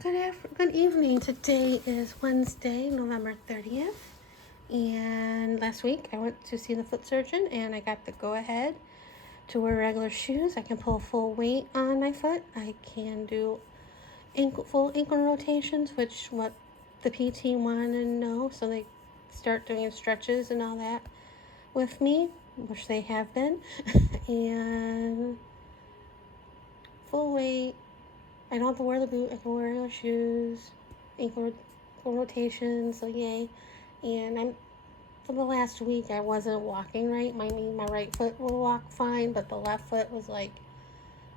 Good evening. Today is Wednesday, November 30th. And last week I went to see the foot surgeon and I got the go ahead to wear regular shoes. I can pull full weight on my foot. I can do full ankle rotations, which what the PT wanted to know. So they start doing stretches and all that with me, which they have been. And full weight. I don't have to wear the boot. I can wear regular shoes, ankle rotations. So yay! And I'm for the last week I wasn't walking right. My right foot will walk fine, but the left foot was like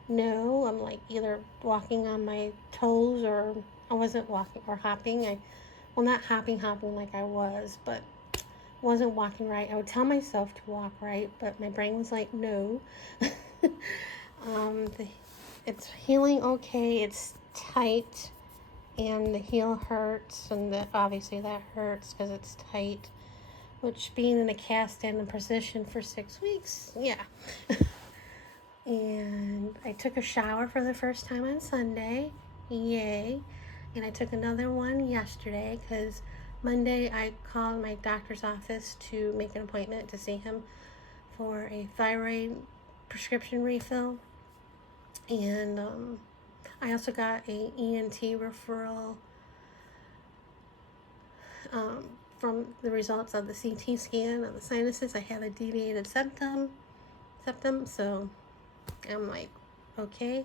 no. I'm like either walking on my toes or I wasn't walking or hopping. Not hopping like I was, but wasn't walking right. I would tell myself to walk right, but my brain was like no. um, the, it's healing okay. It's tight, and the heel hurts, and obviously that hurts because it's tight. Which being in a cast and in position for 6 weeks, yeah. And I took a shower for the first time on Sunday, yay. And I took another one yesterday because Monday I called my doctor's office to make an appointment to see him for a thyroid prescription refill. And I also got a ENT referral from the results of the CT scan of the sinuses. I have a deviated septum, so I'm like, okay.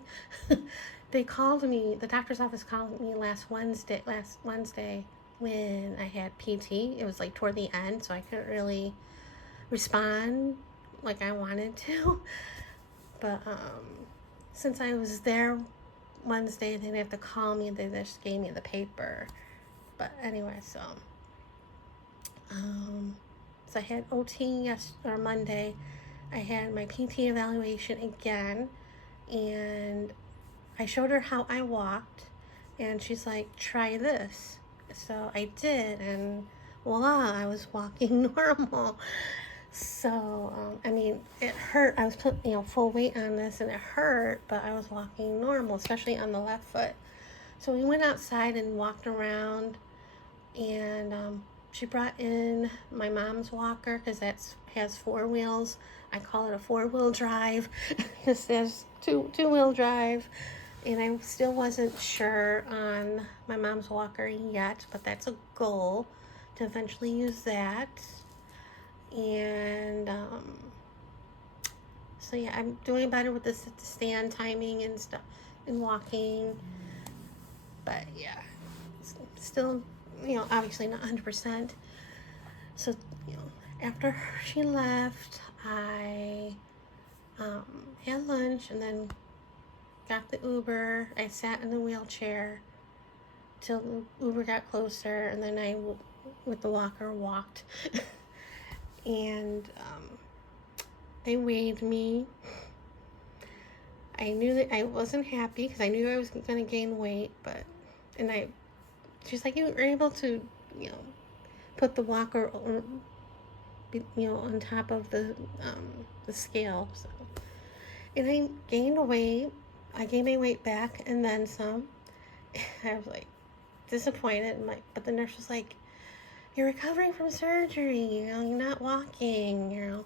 They called me, the doctor's office called me last Wednesday when I had PT. It was like toward the end, so I couldn't really respond like I wanted to. But since I was there Wednesday, they didn't have to call me. They just gave me the paper. But anyway, so I had OT Monday. I had my PT evaluation again, and I showed her how I walked, and she's like, try this. So I did, and voila, I was walking normal. So, it hurt. I was putting, full weight on this, and it hurt, but I was walking normal, especially on the left foot. So we went outside and walked around, and she brought in my mom's walker because that has 4 wheels. I call it a 4-wheel drive. This is 2-wheel drive. And I still wasn't sure on my mom's walker yet, but that's a goal to eventually use that. And so yeah, I'm doing better with the stand timing and stuff and walking. But yeah, still, obviously not 100%. So, after she left, I had lunch and then got the Uber. I sat in the wheelchair till the Uber got closer, and then I, with the walker, walked. And they weighed me. I knew that I wasn't happy because I knew I was going to gain weight, she's like, you were able to, put the walker on top of the scale. So, and I gained weight. I gained my weight back and then some. I was like disappointed, but the nurse was like, "You're recovering from surgery. You're not walking.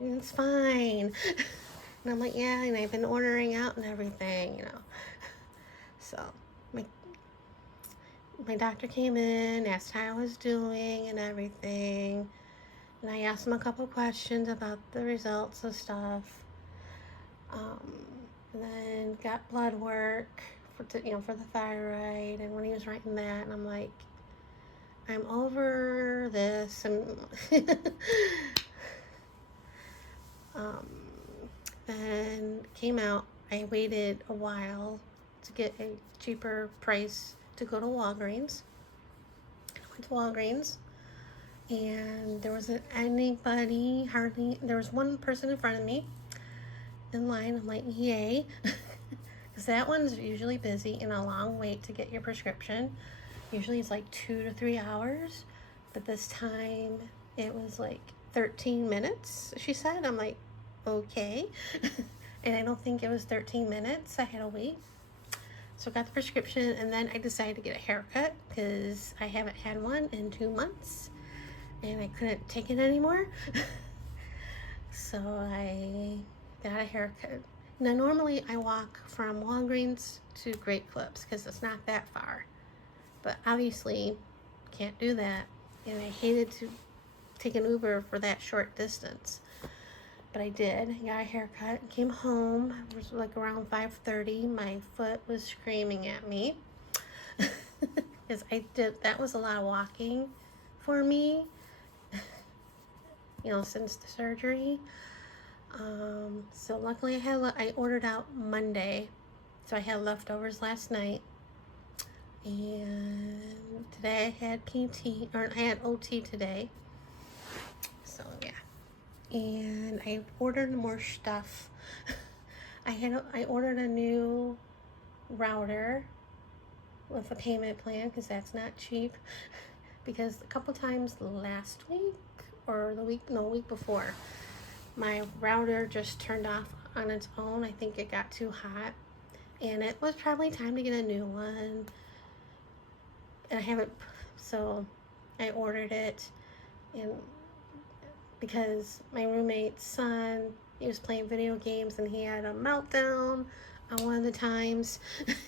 It's fine." And I'm like, "Yeah," and I've been ordering out and everything. So my doctor came in, asked how I was doing and everything. And I asked him a couple questions about the results of stuff. And then got blood work for the thyroid. And when he was writing that, and I'm like, I'm over this. And then came out. I waited a while to get a cheaper price to go to Walgreens. I went to Walgreens, and there wasn't anybody, hardly. There was one person in front of me in line. I'm like, yay. Because that one's usually busy and a long wait to get your prescription. Usually it's like 2 to 3 hours, but this time it was like 13 minutes, she said. I'm like, okay. And I don't think it was 13 minutes I had to wait. So I got the prescription, and then I decided to get a haircut because I haven't had one in 2 months and I couldn't take it anymore. So I got a haircut. Now normally I walk from Walgreens to Great Clips because it's not that far, but obviously can't do that, and I hated to take an Uber for that short distance. But I did. I got a haircut, came home. It was like around 5:30. My foot was screaming at me because that was a lot of walking for me, since the surgery. So luckily I ordered out Monday, so I had leftovers last night, and today I had PT, or I had OT today. So yeah. And I ordered more stuff. I ordered a new router with a payment plan because that's not cheap. Because a couple times last week or the week before, my router just turned off on its own. I think it got too hot, and it was probably time to get a new one. And so I ordered it, and because my roommate's son, he was playing video games and he had a meltdown on one of the times.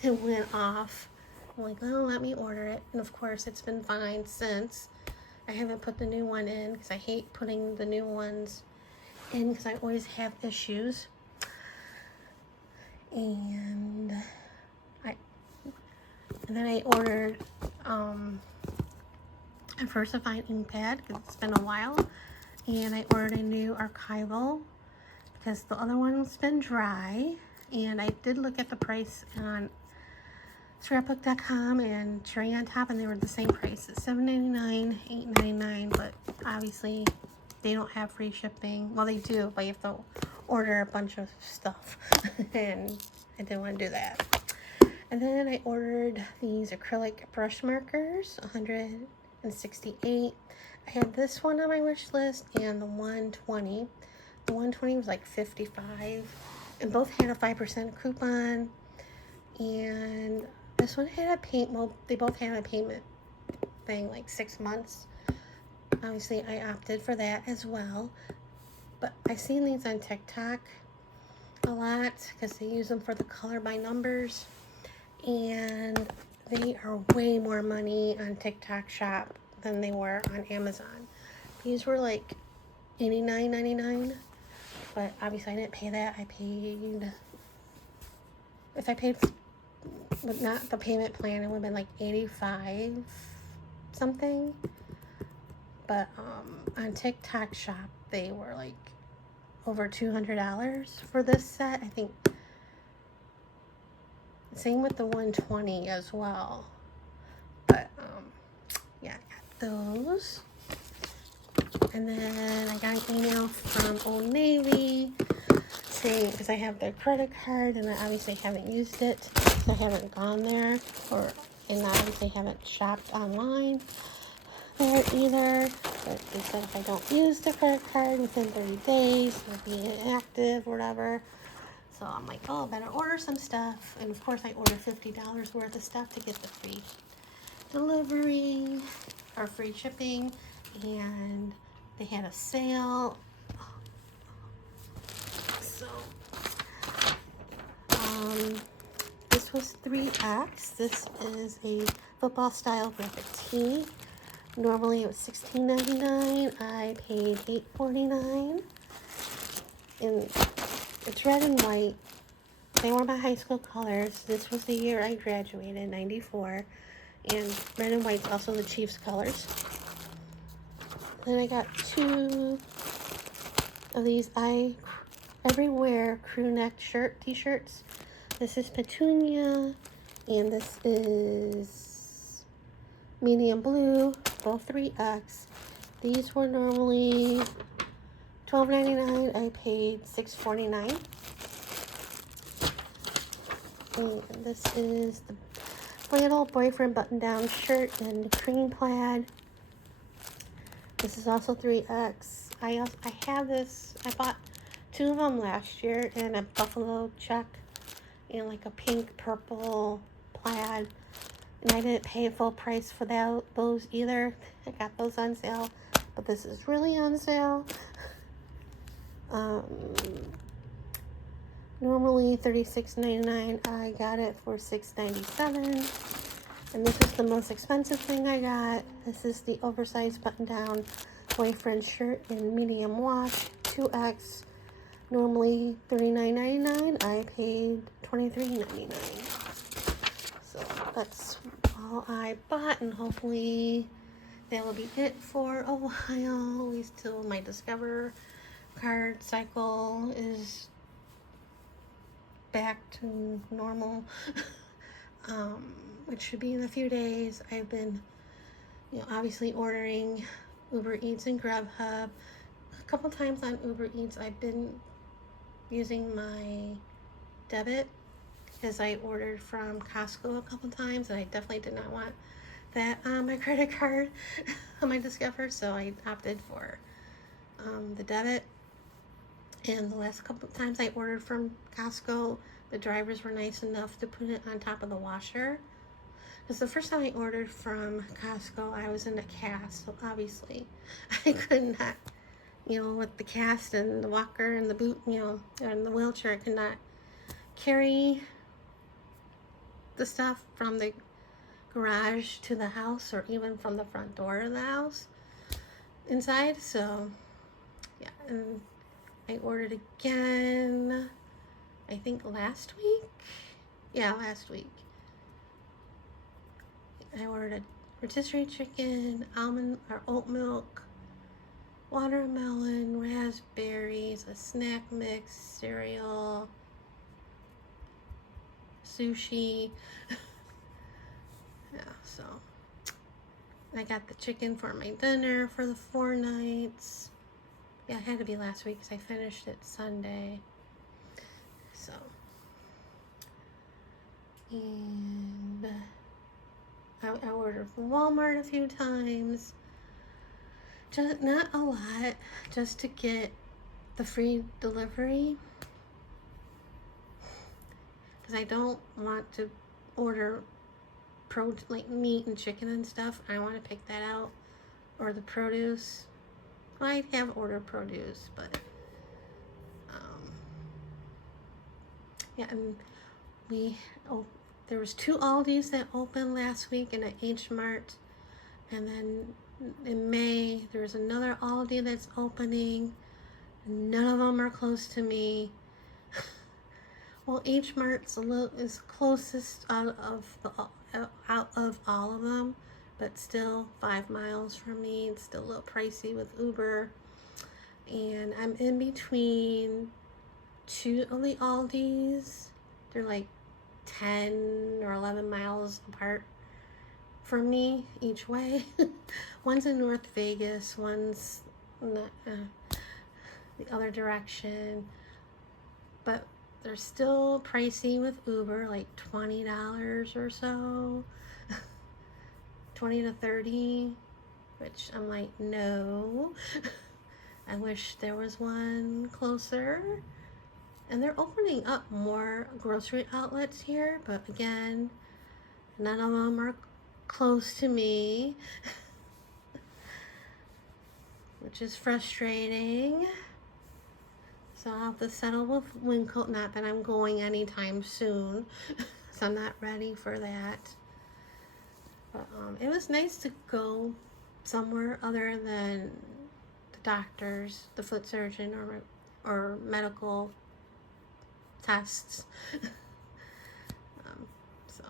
It went off. I'm like, oh, let me order it. And of course it's been fine since. I haven't put the new one in because I hate putting the new ones in because I always have issues. And then I ordered a VersaFine ink pad because it's been a while. And I ordered a new archival because the other one's been dry. And I did look at the price on scrapbook.com and Cherry on Top, and they were the same price. It's $7.99, $8.99, but obviously they don't have free shipping. Well, they do, but you have to order a bunch of stuff. And I didn't want to do that. And then I ordered these acrylic brush markers, 168. I had this one on my wish list and the 120. The 120 was like $55, and both had a 5% coupon. And this one had they both had a payment thing, like 6 months. Obviously, I opted for that as well. But I've seen these on TikTok a lot because they use them for the color by numbers. And they are way more money on TikTok Shop than they were on Amazon. These were like $89.99, but obviously I didn't pay that. But not the payment plan, it would have been like $85 something. But on TikTok Shop they were like over $200 for this set. I think same with the 120 as well. But yeah, I got those. And then I got an email from Old Navy saying, because I have their credit card and I obviously haven't used it, so I haven't gone there, and I obviously haven't shopped online there either. But they said if I don't use the credit card within 30 days, it'll be inactive or whatever. So I'm like, oh, I better order some stuff. And of course I ordered $50 worth of stuff to get the free delivery or free shipping. And they had a sale. So this was 3X. This is a football style graphic tee. Normally it was $16.99. I paid $8.49. And it's red and white. They were my high school colors. This was the year I graduated, 94. And red and white's also the Chiefs colors. Then I got 2 of these Everywhere crew neck t-shirts. This is Petunia, and this is medium blue, both 3X. These were normally $12.99. I paid $6.49. And this is the flannel boyfriend button-down shirt in cream plaid. This is also 3X. I have this. I bought 2 of them last year in a buffalo check and like a pink, purple, plaid. And I didn't pay full price for those either. I got those on sale, but this is really on sale. Normally $36.99. I got it for $6.97. And this is the most expensive thing I got. This is the oversized button-down boyfriend shirt in medium wash, 2X. Normally $39.99. I paid $23.99. So that's all I bought, and hopefully that will be it for a while. At least till my Discover card cycle is back to normal. Which should be in a few days. I've been, obviously ordering Uber Eats and Grubhub. A couple times on Uber Eats, I've been using my debit because I ordered from Costco a couple times, and I definitely did not want that on my credit card on my Discover, so I opted for the debit. And the last couple of times I ordered from Costco, the drivers were nice enough to put it on top of the washer. Because the first time I ordered from Costco, I was in a cast, so obviously I could not, with the cast and the walker and the boot, and the wheelchair, I could not carry the stuff from the garage to the house, or even from the front door of the house inside. So yeah, and I ordered again, I think last week. Yeah, last week. I ordered a rotisserie chicken, almond or oat milk, watermelon, raspberries, a snack mix, cereal, sushi. Yeah, so I got the chicken for my dinner for the 4 nights. Yeah, it had to be last week because I finished it Sunday. So, and I ordered from Walmart a few times. Just not a lot, just to get the free delivery. Because I don't want to order like meat and chicken and stuff. I want to pick that out. Or the produce. I have ordered produce, but yeah, and there was 2 Aldis that opened last week and an H Mart, and then in May there was another Aldi that's opening. None of them are close to me. Well, H Mart's is closest out of all of them, but still 5 miles from me. It's still a little pricey with Uber. And I'm in between 2 of the Aldis. They're like 10 or 11 miles apart from me each way. One's in North Vegas, one's in the other direction. But they're still pricey with Uber, like $20 or so. 20 to 30, which I'm like, no. I wish there was one closer. And they're opening up more grocery outlets here, but again, none of them are close to me, which is frustrating. So I'll have to settle with Winco. Not that I'm going anytime soon, so I'm not ready for that. But it was nice to go somewhere other than the doctors, the foot surgeon, or medical tests. So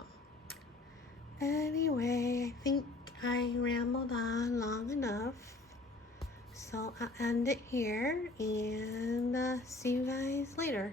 anyway, I think I rambled on long enough, so I'll end it here and see you guys later.